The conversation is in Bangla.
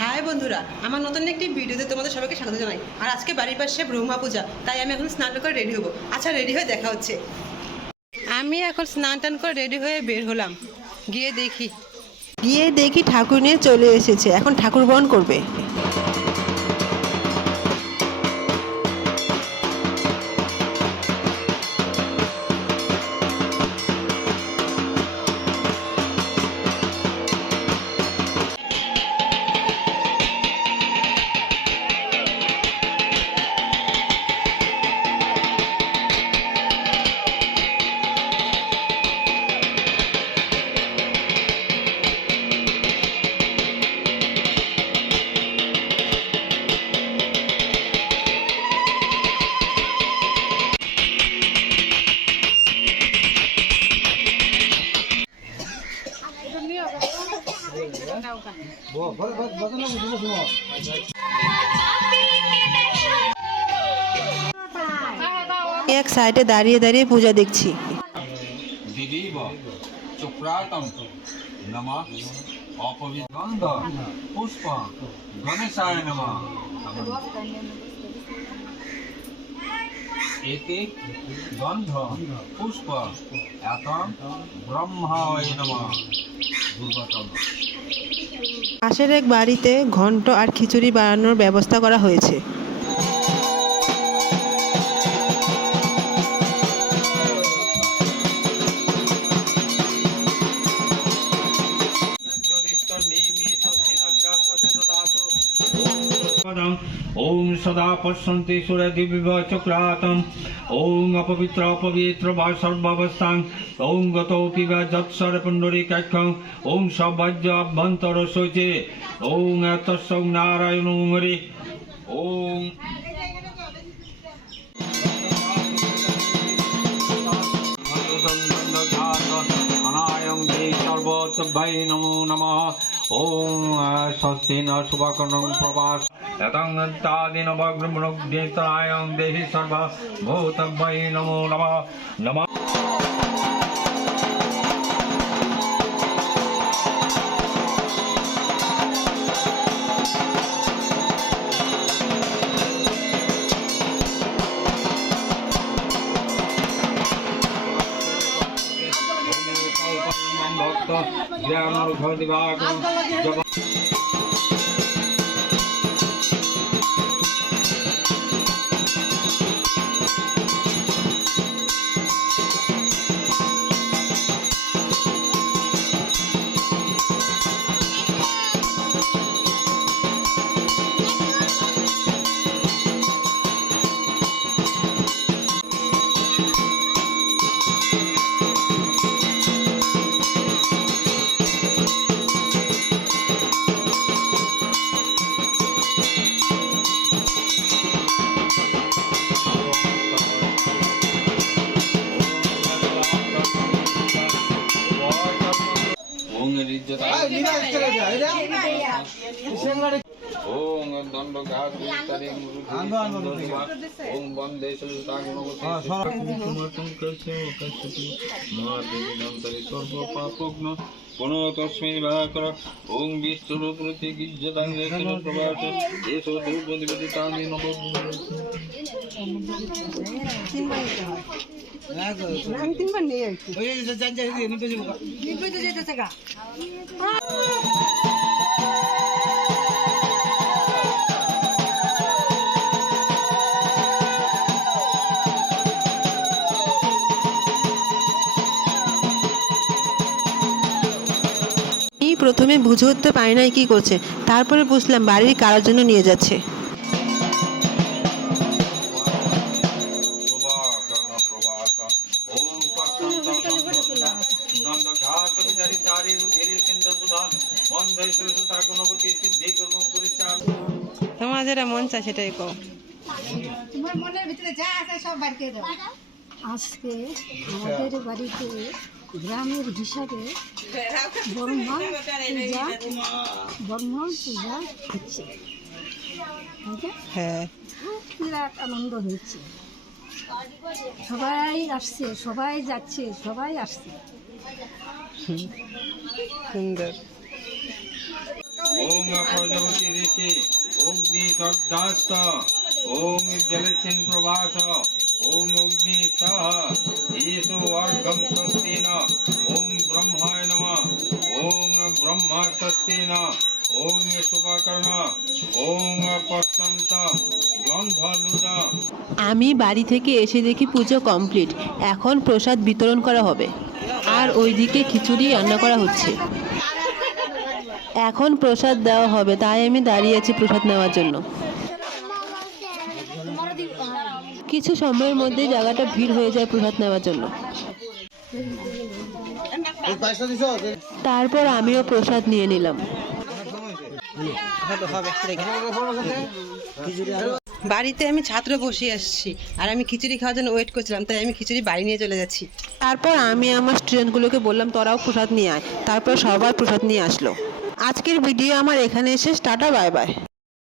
হাই বন্ধুরা, আমার নতুন একটি ভিডিওতে তোমাদের সবাইকে স্বাগত জানাই। আর আজকে বাড়ির পাশে ব্রহ্মা পূজা, তাই আমি এখন স্নান করে রেডি হবো। আচ্ছা, রেডি হয়ে দেখা হচ্ছে। আমি এখন স্নান টান করে রেডি হয়ে বের হলাম। গিয়ে দেখি ঠাকুর নিয়ে চলে এসেছে, এখন ঠাকুর বরণ করবে। এক সাইডে দাঁড়িয়ে দাঁড়িয়ে পূজা দেখছি। দিদিব চক্রাতম নমঃ অপবিগন্ধ পুষ্প গণেশায় নমঃ এতে গন্ধ পুষ্প এতম ব্রহ্মায় নমঃ দুর্গতম। পাশের এক বাড়িতে ঘন্ট আর খিচুড়ি বানানোর ব্যবস্থা করা হয়েছে। ओम सदा पश्यन्ति सूर्यदिव्य चक्रातम ओम अपवित्र अपवित्र वा सर्वावस्थां ओम गतोऽपि वा जत्सर पुण्डरीकाक्षं ओम सौभाग्य अभ्यन्तर शोचे ओम तस्सौ नारायणो हरि ओम अनायं ते सर्वोत्तभै नमो नमः ओम स्वस्ति न शुभकर्णं प्रभास यतंगतादिनवग्रमणोग्नेत्रायं देहि सर्वभूतभै नमो नमः नमः। भक्त ज्ञान दिवाक ओम दंड घात ओम वंदे सर्वपापोग्न पुनः तस्मै भाकर ओम विष्णुप्रति गिज्जतां प्रभास एषो धूपदिवदितानि नमो তিনবার নিয়ে আর কি। প্রথমে বুঝে উঠতে পারি নাই কি করছে, তারপরে বুঝলাম বাড়ির কারোর জন্য নিয়ে যাচ্ছে। তোমার যেটা মন চায় সেটাই কও। তোমার মনের ভিতরে যা আছে সব বার করে দাও। আজকে আমাদের বাড়িতে গ্রামের হিসাবে ব্রহ্মণ পূজা হচ্ছে। হ্যাঁ, বিরাট আনন্দ হয়েছে। সবাই আসছে, সবাই যাচ্ছে, সবাই আসছে। সুন্দর। ওং প্রজাপতি ঋষি অগ্নি তদ্দাস্ত ওং জলসিন প্রভাস ওং অগ্নি সহ ঈশো অর্ঘম স্বস্তিন ওং ব্রহ্মায় নমঃ ওং ব্রহ্মা স্বস্তিন ওং শুভকর্ণ ওং পশ্যন্ত গন্ধলুদ। আমি বাড়ি থেকে এসে দেখি পুজো কমপ্লিট। এখন প্রসাদ বিতরণ করা হবে আর ওইদিকে খিচুড়ি রান্না করা হচ্ছে। এখন প্রসাদ দেওয়া হবে, তাই আমি দাঁড়িয়ে আছি প্রসাদ নেওয়ার জন্য। কিছু সময়ের মধ্যেই জায়গাটা ভিড় হয়ে যায় প্রসাদ নেওয়ার জন্য। তারপর আমিও প্রসাদ নিয়ে নিলাম। বাড়িতে আমি ছাত্র বসে আসছি আর আমি খিচুড়ি খাওয়ার জন্য ওয়েট করছিলাম, তাই আমি খিচুড়ি বাড়ি নিয়ে চলে যাচ্ছি। তারপর আমি আমার স্টুডেন্টগুলোকে বললাম তোরাও প্রসাদ নিয়ে আয়। তারপর সবার প্রসাদ নিয়ে আসলো। আজকের ভিডিও আমার এখানে শেষ। Tata, bye bye.